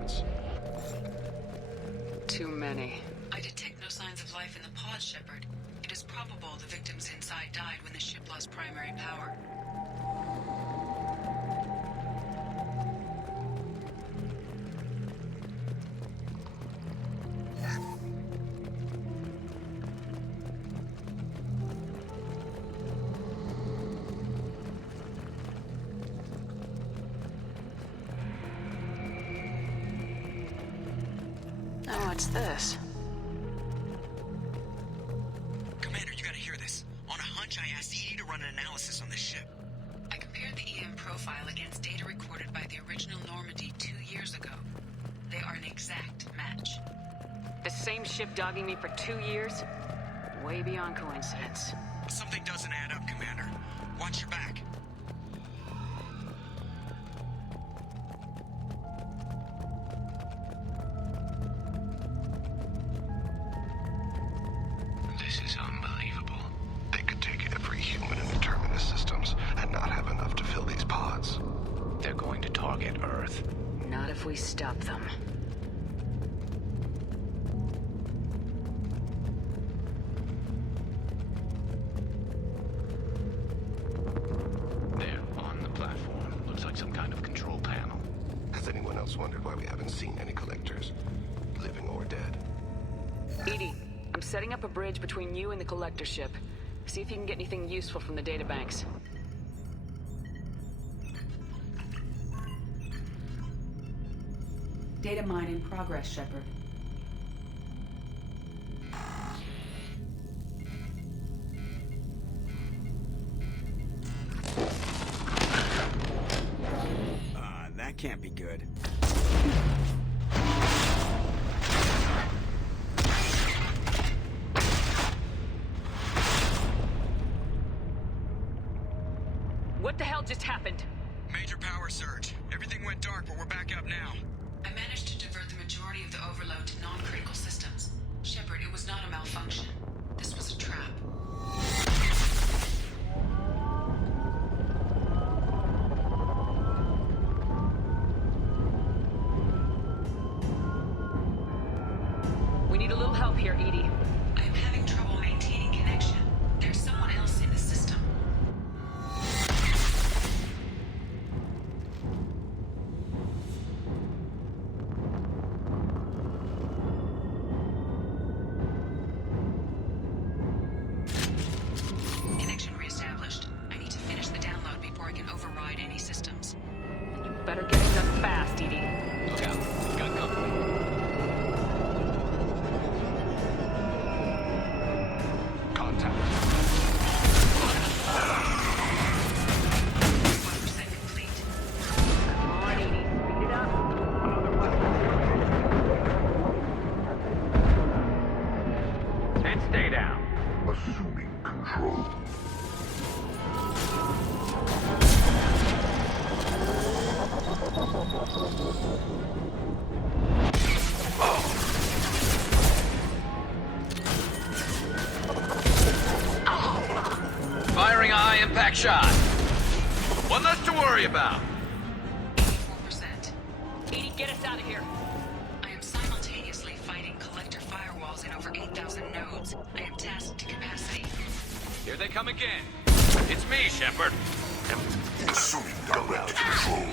targets? Too many. I detect no signs of life in the pod, Shepard. It is probable the victims inside died when the ship lost primary power. Oh, what's this? Commander, you gotta hear this. On a hunch, I asked EDI to run an analysis on this ship. I compared the EM profile against data recorded by the original Normandy 2 years ago. They are an exact match. The same ship dogging me for 2 years? Way beyond coincidence. Something doesn't add up, Commander. Watch your back. This is unbelievable. They could take every human in the Terminus systems and not have enough to fill these pods. They're going to target Earth. Not if we stop them. There, on the platform. Looks like some kind of control panel. Has anyone else wondered why we haven't seen any collectors? Living or dead? EDI, I'm setting up a bridge between you and the collector ship. See if you can get anything useful from the databanks. Data mine in progress, Shepard. That can't be good. What the hell just happened? Major power surge. Everything went dark, but we're back up now. I managed to divert the majority of the overload to non-critical systems. Shepard, it was not a malfunction. This was a trap. We need a little help here, EDI. I am having trouble maintaining connection. There's someone else in the system. Connection reestablished. I need to finish the download before I can override any systems. You better get it done fast, EDI. Look out. Got company. Contact. 1% complete. Come on, EDI. Speed it up. And stay down. Assuming control. Firing a high-impact shot. One less to worry about. 84%. EDI, get us out of here. I am simultaneously fighting collector firewalls in over 8,000 nodes. I am tasked to capacity. Here they come again. It's me, Shepard. Assuming direct control.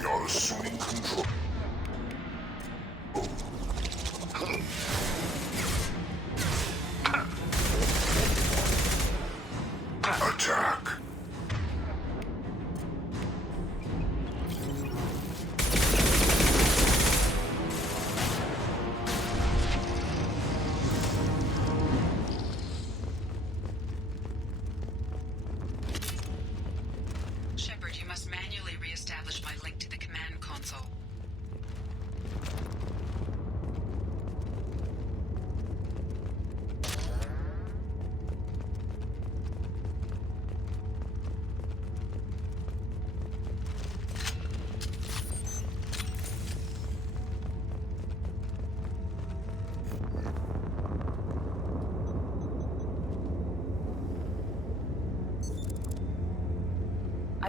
You're assuming control. Attack. Shepard, you must manually re-establish my link to the command console.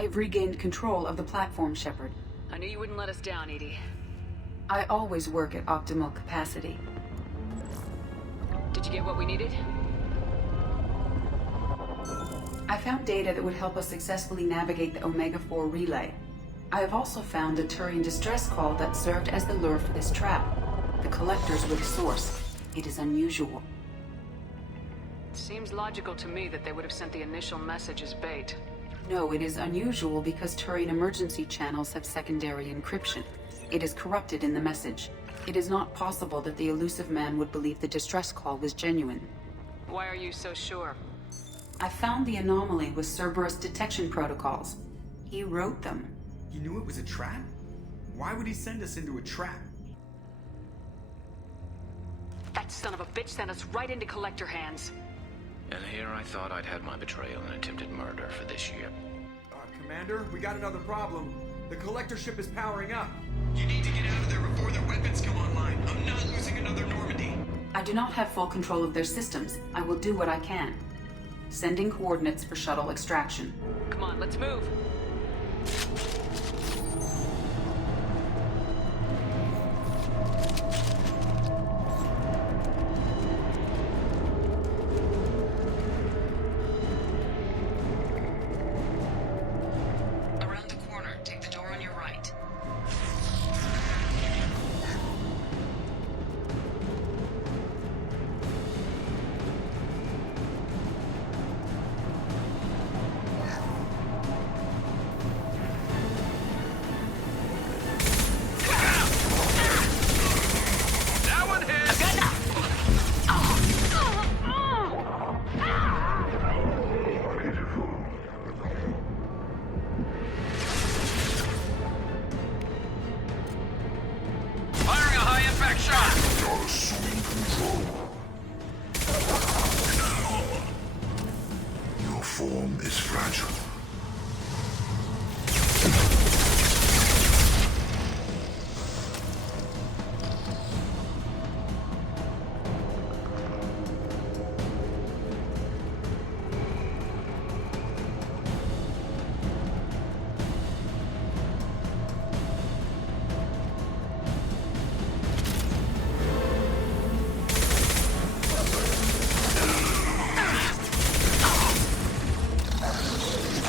I've regained control of the platform, Shepard. I knew you wouldn't let us down, EDI. I always work at optimal capacity. Did you get what we needed? I found data that would help us successfully navigate the Omega-4 relay. I have also found a Turian distress call that served as the lure for this trap. The Collectors were the source. It is unusual. Seems logical to me that they would have sent the initial message as bait. No, it is unusual because Turian emergency channels have secondary encryption. It is corrupted in the message. It is not possible that the elusive man would believe the distress call was genuine. Why are you so sure? I found the anomaly with Cerberus detection protocols. He wrote them. He knew it was a trap? Why would he send us into a trap? That son of a bitch sent us right into Collector hands. And here I thought I'd had my betrayal and attempted murder for this year. Commander, we got another problem. The Collector ship is powering up. You need to get out of there before their weapons come online. I'm not losing another Normandy. I do not have full control of their systems. I will do what I can. Sending coordinates for shuttle extraction. Come on, let's move. Around the corner, take the door on your right. That one hit! Firing a high-impact shot! You're assuming control. Your form is fragile.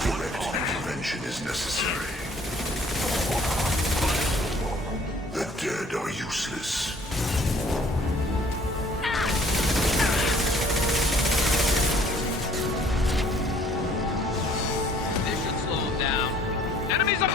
Direct intervention is necessary. The dead are useless. This should slow him down. Enemies up!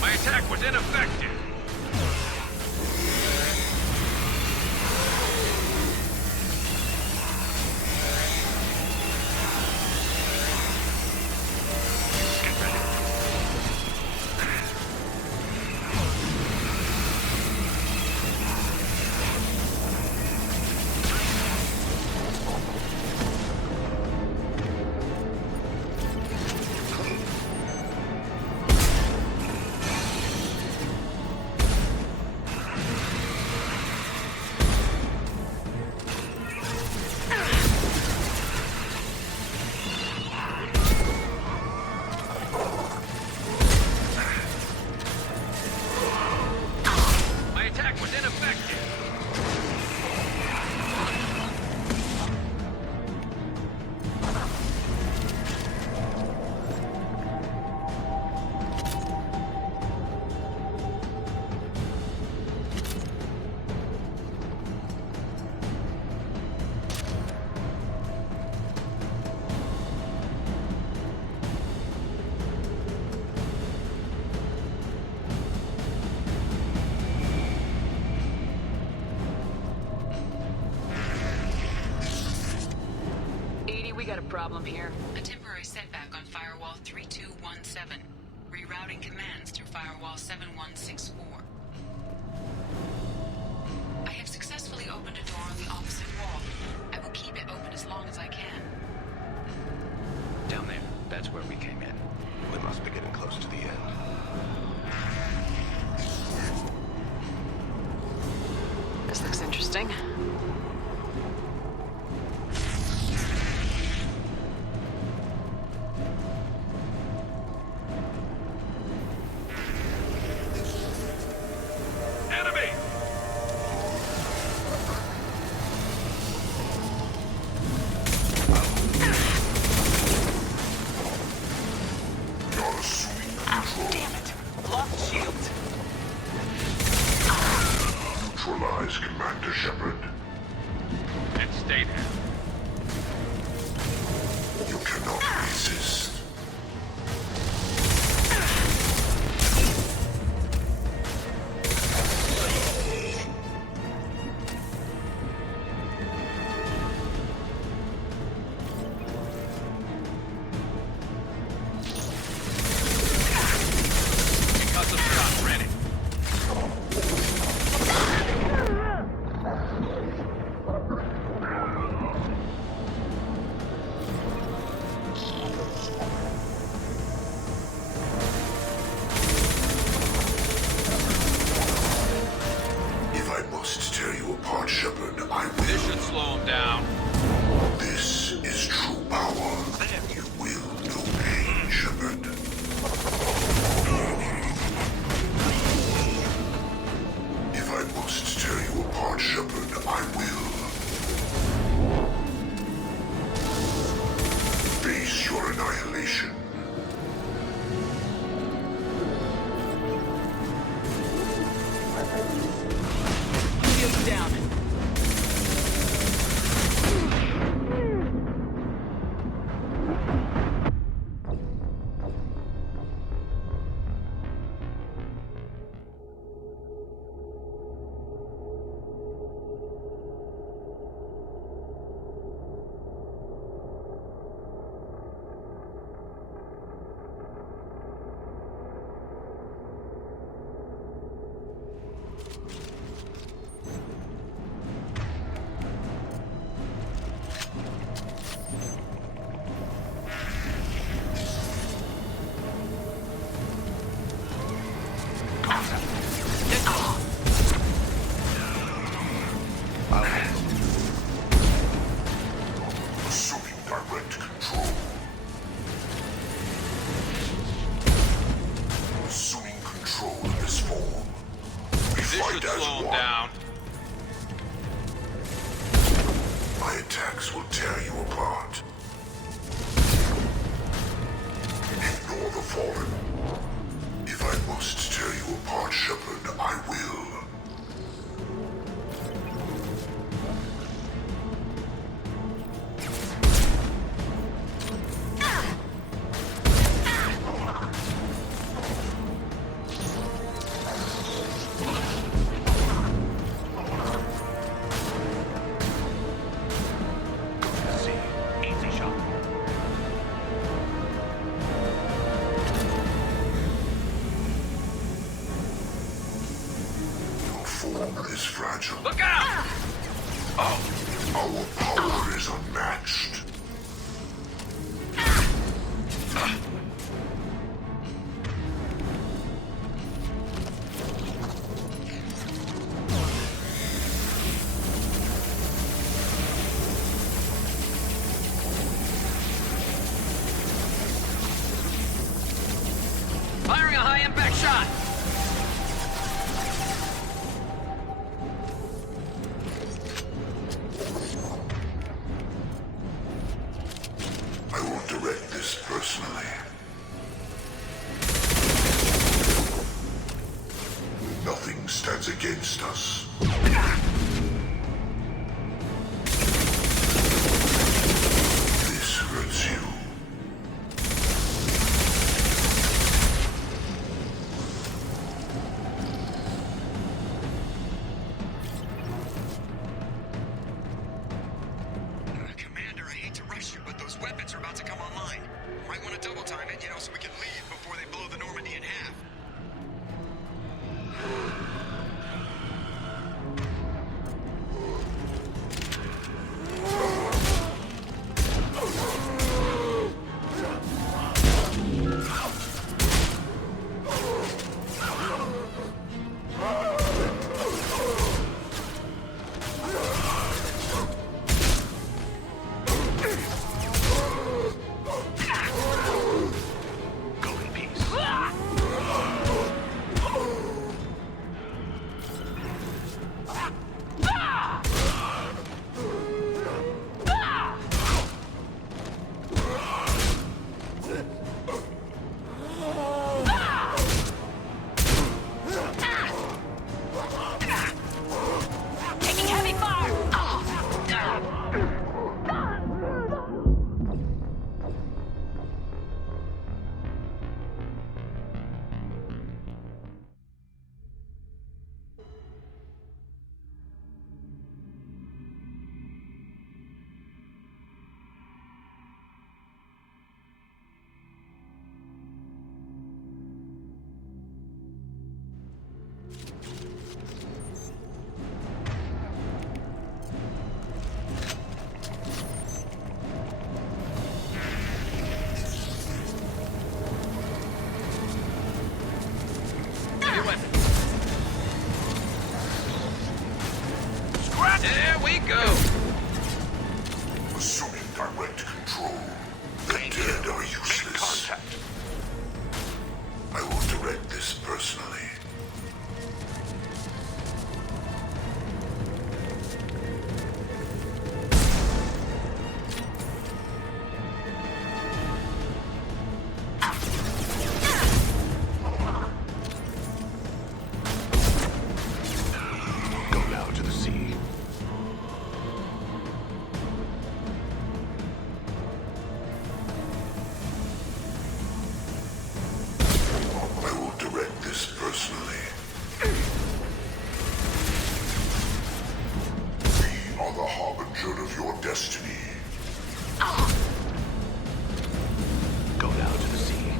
My attack was ineffective. Problem here. A temporary setback on Firewall 3217. Rerouting commands through Firewall 7164. I have successfully opened a door on the opposite wall. I will keep it open as long as I can. Down there. That's where we came in. We must be getting close to the end. This looks interesting. Neutralize Commander Shepard. And stay there. You cannot resist. Custom shot ready. If I must tear you apart, Shepard, I will. This should slow him down. This is true power. You will know pain, Shepard. If I must tear you apart, Shepard, I will. Face your annihilation. Shields down. Assuming direct control. Assuming control of this form. We This fight should as slow him one. down. My attacks will tear you apart. Ignore the fallen. If I must tear you apart, Shepard, I will. is fragile. Look out! Our power is unmatched. Firing a high-impact shot! I will direct this personally. Nothing stands against us. This hurts you. Commander, I hate to rush you, but those weapons are about to come online. Might want to double time it, so we can leave before they blow the Normandy in half. Go in peace. Taking heavy fire! Your weapon. Scrap! There we go! Assuming direct control. The dead are useless. Make contact. I will direct this personally. Go now to the sea. I will direct this personally. We are the harbinger of your destiny. Go now to the sea.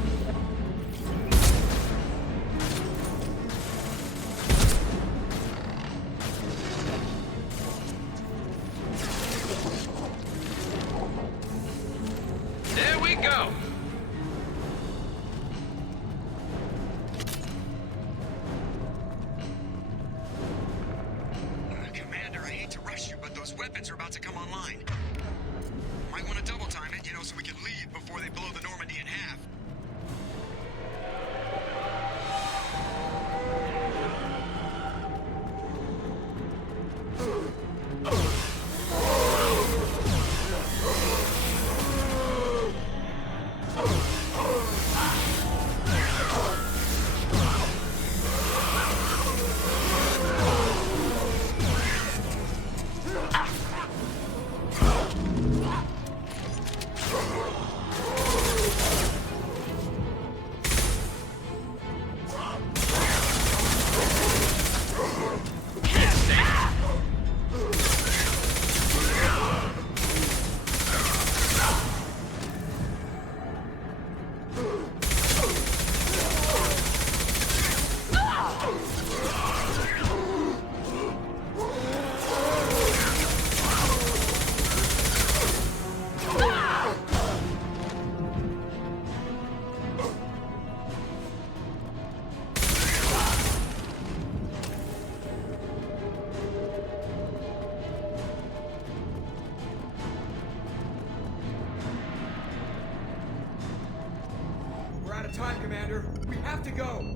There we go! Commander, I hate to rush you, but those weapons are about to come online. Might want to double time it, so we can leave before they blow the Normandy in half. have to go!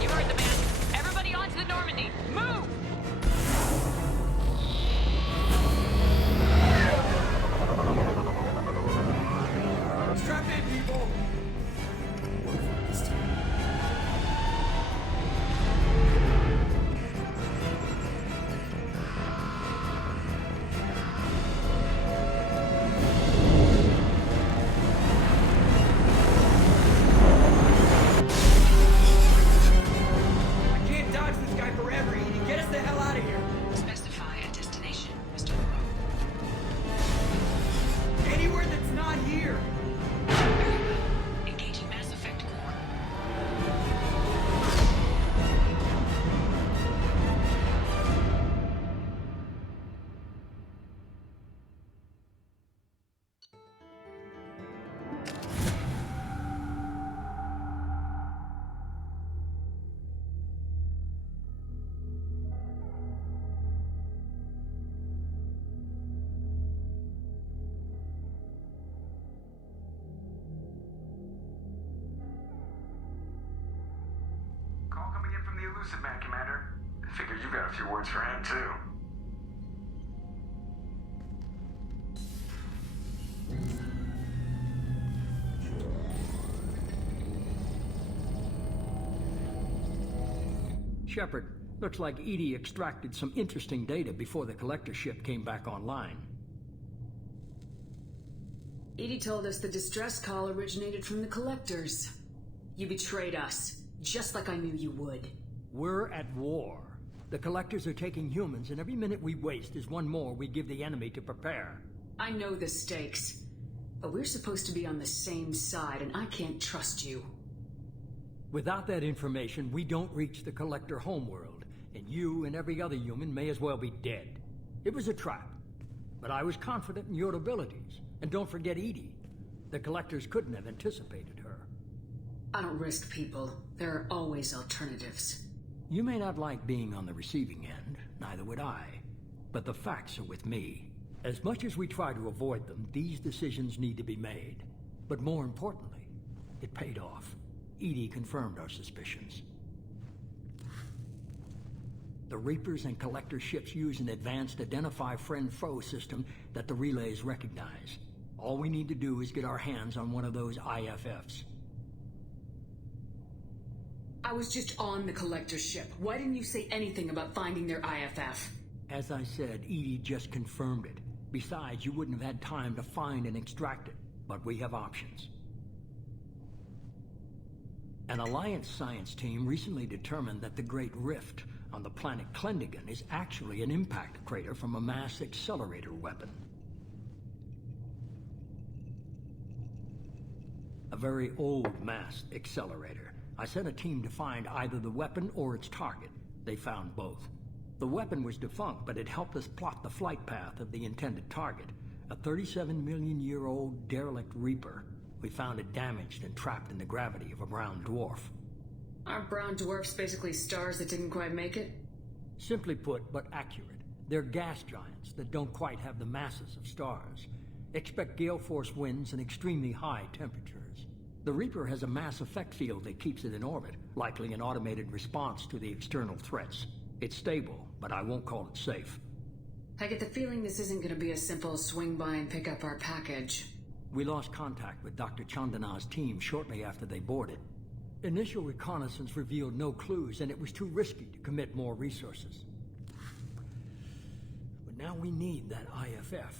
You heard the man. Everybody onto the Normandy. Move! Strap in, people! I can't dodge this guy forever, Edie. Get us the hell out of here! Specify a destination, Mr. Anywhere that's not here! Very well. Engaging Mass Effect core. Call coming in from the Elusive Man, Commander. Figure you've got a few words for him, too. Shepard, looks like EDI extracted some interesting data before the collector ship came back online. Edie told us the distress call originated from the Collectors. You betrayed us, just like I knew you would. We're at war. The collectors are taking humans, and every minute we waste is one more we give the enemy to prepare. I know the stakes, but we're supposed to be on the same side, and I can't trust you. Without that information, we don't reach the collector homeworld, and you and every other human may as well be dead. It was a trap, but I was confident in your abilities. And don't forget Edie. The collectors couldn't have anticipated her. I don't risk people. There are always alternatives. You may not like being on the receiving end, neither would I. But the facts are with me. As much as we try to avoid them, these decisions need to be made. But more importantly, it paid off. Edie confirmed our suspicions. The Reapers and Collector ships use an advanced Identify Friend-Foe system that the relays recognize. All we need to do is get our hands on one of those IFFs. I was just on the Collector ship. Why didn't you say anything about finding their IFF? As I said, Edie just confirmed it. Besides, you wouldn't have had time to find and extract it. But we have options. An Alliance science team recently determined that the Great Rift on the planet Klendagon is actually an impact crater from a mass accelerator weapon. A very old mass accelerator. I sent a team to find either the weapon or its target. They found both. The weapon was defunct, but it helped us plot the flight path of the intended target. A 37-million-year-old derelict Reaper. We found it damaged and trapped in the gravity of a brown dwarf. Aren't brown dwarfs basically stars that didn't quite make it? Simply put, but accurate. They're gas giants that don't quite have the masses of stars. Expect gale force winds and extremely high temperatures. The Reaper has a mass effect field that keeps it in orbit, likely an automated response to the external threats. It's stable, but I won't call it safe. I get the feeling this isn't going to be a simple swing by and pick up our package. We lost contact with Dr. Chandana's team shortly after they boarded. Initial reconnaissance revealed no clues, and it was too risky to commit more resources. But now we need that IFF.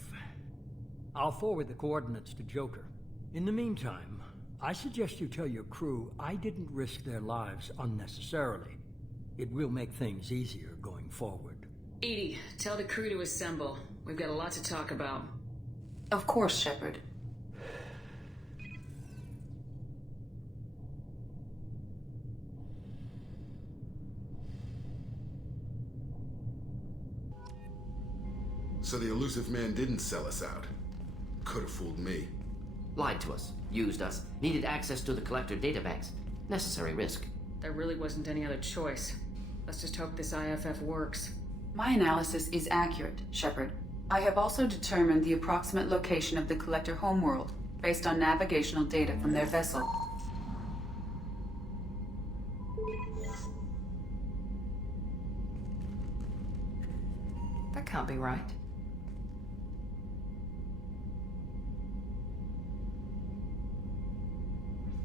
I'll forward the coordinates to Joker. In the meantime, I suggest you tell your crew I didn't risk their lives unnecessarily. It will make things easier going forward. Edie, tell the crew to assemble. We've got a lot to talk about. Of course, Shepard. So the Elusive Man didn't sell us out. Could have fooled me. Lied to us, used us, needed access to the Collector databanks. Necessary risk. There really wasn't any other choice. Let's just hope this IFF works. My analysis is accurate, Shepard. I have also determined the approximate location of the Collector homeworld, based on navigational data from their vessel. That can't be right.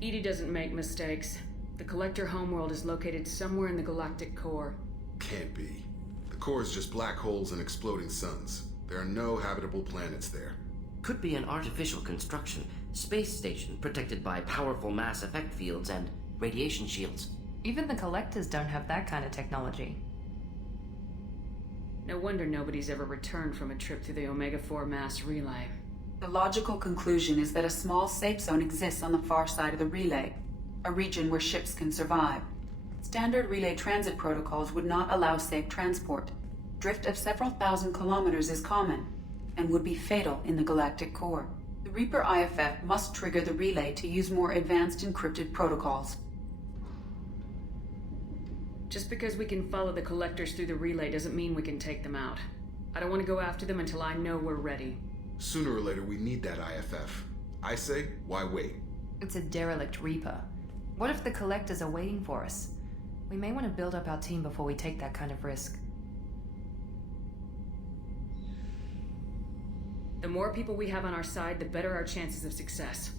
EDI doesn't make mistakes. The Collector homeworld is located somewhere in the galactic core. Can't be. The core is just black holes and exploding suns. There are no habitable planets there. Could be an artificial construction, space station protected by powerful mass effect fields and radiation shields. Even the Collectors don't have that kind of technology. No wonder nobody's ever returned from a trip through the Omega-4 mass relay. The logical conclusion is that a small safe zone exists on the far side of the relay, a region where ships can survive. Standard relay transit protocols would not allow safe transport. Drift of several thousand kilometers is common, and would be fatal in the galactic core. The Reaper IFF must trigger the relay to use more advanced encrypted protocols. Just because we can follow the Collectors through the relay doesn't mean we can take them out. I don't want to go after them until I know we're ready. Sooner or later, we need that IFF. I say, why wait? It's a derelict Reaper. What if the Collectors are waiting for us? We may want to build up our team before we take that kind of risk. The more people we have on our side, the better our chances of success.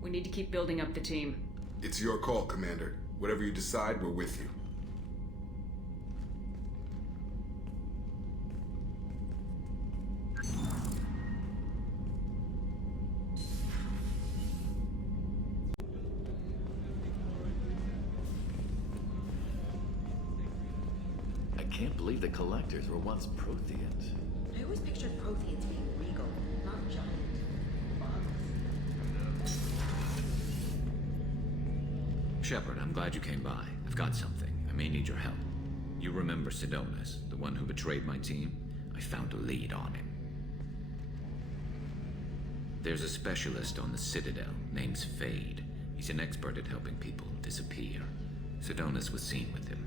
We need to keep building up the team. It's your call, Commander. Whatever you decide, we're with you. I can't believe the Collectors were once Protheans. I always pictured Protheans being regal, not giant. Shepard, I'm glad you came by. I've got something. I may need your help. You remember Sidonus, the one who betrayed my team? I found a lead on him. There's a specialist on the Citadel, name's Fade. He's an expert at helping people disappear. Sidonus was seen with him.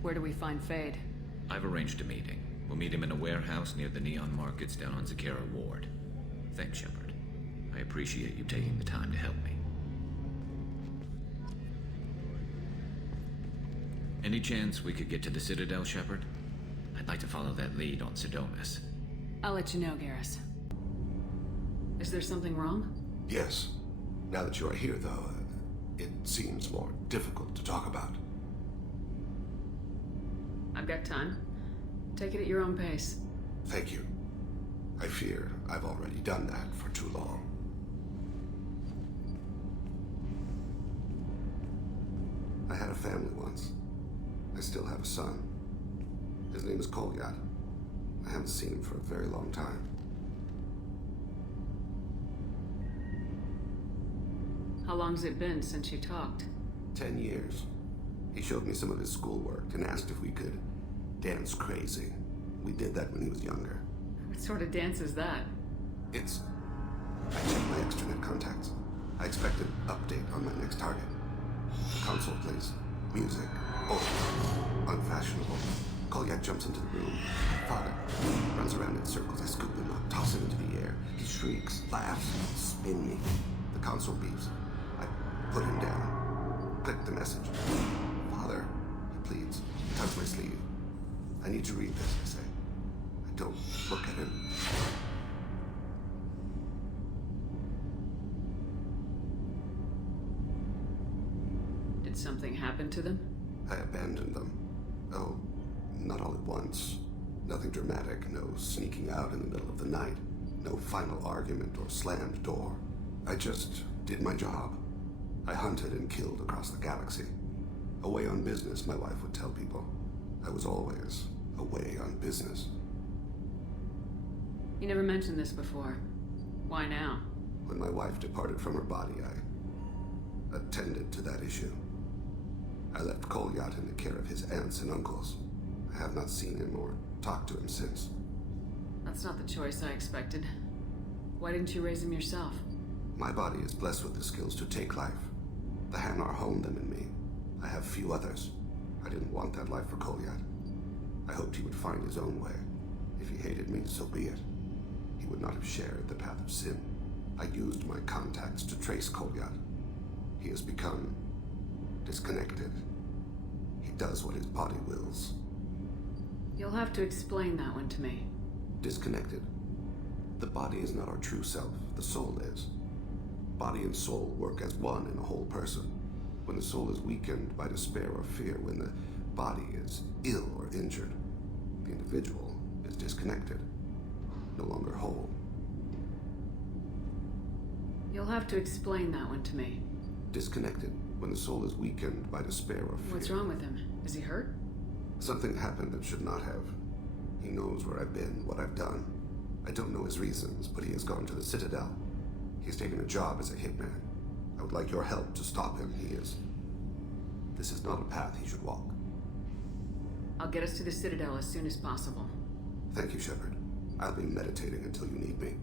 Where do we find Fade? I've arranged a meeting. We'll meet him in a warehouse near the Neon Markets down on Zakera Ward. Thanks, Shepard. I appreciate you taking the time to help me. Any chance we could get to the Citadel, Shepard? I'd like to follow that lead on Sidonus. I'll let you know, Garrus. Is there something wrong? Yes. Now that you are here, though, it seems more difficult to talk about. I've got time. Take it at your own pace. Thank you. I fear I've already done that for too long. I had a family once. I still have a son. His name is Kolyat. I haven't seen him for a very long time. How long's it been since you talked? 10 years. He showed me some of his schoolwork and asked if we could dance crazy. We did that when he was younger. What sort of dance is that? I checked my extranet contacts. I expect an update on my next target. The console plays music. Old. Unfashionable. Kolyat jumps into the room. Father runs around in circles. I scoop him up, toss him into the air. He shrieks, laughs, spin me. The console beeps. I put him down. Click the message. Father, he pleads. He tugs my sleeve. I need to read this, I say. I don't look at him. Did something happen to them? I abandoned them. Oh, not all at once. Nothing dramatic, no sneaking out in the middle of the night, no final argument or slammed door. I just did my job. I hunted and killed across the galaxy. Away on business, my wife would tell people. I was always away on business. You never mentioned this before. Why now? When my wife departed from her body, I attended to that issue. I left Kolyat in the care of his aunts and uncles. I have not seen him or talked to him since. That's not the choice I expected. Why didn't you raise him yourself? My body is blessed with the skills to take life. The Hanar honed them in me. I have few others. I didn't want that life for Kolyat. I hoped he would find his own way. If he hated me, so be it. He would not have shared the path of sin. I used my contacts to trace Kolyat. He has become Disconnected. He does what his body wills. You'll have to explain that one to me. Disconnected. The body is not our true self, the soul is. Body and soul work as one in a whole person. When the soul is weakened by despair or fear, when the body is ill or injured, the individual is disconnected, no longer whole. You'll have to explain that one to me. Disconnected. When the soul is weakened by despair or fear. What's wrong with him? Is he hurt? Something happened that should not have. He knows where I've been, what I've done. I don't know his reasons, but he has gone to the Citadel. He's taken a job as a hitman. I would like your help to stop him. This is not a path he should walk. I'll get us to the Citadel as soon as possible. Thank you, Shepard. I'll be meditating until you need me.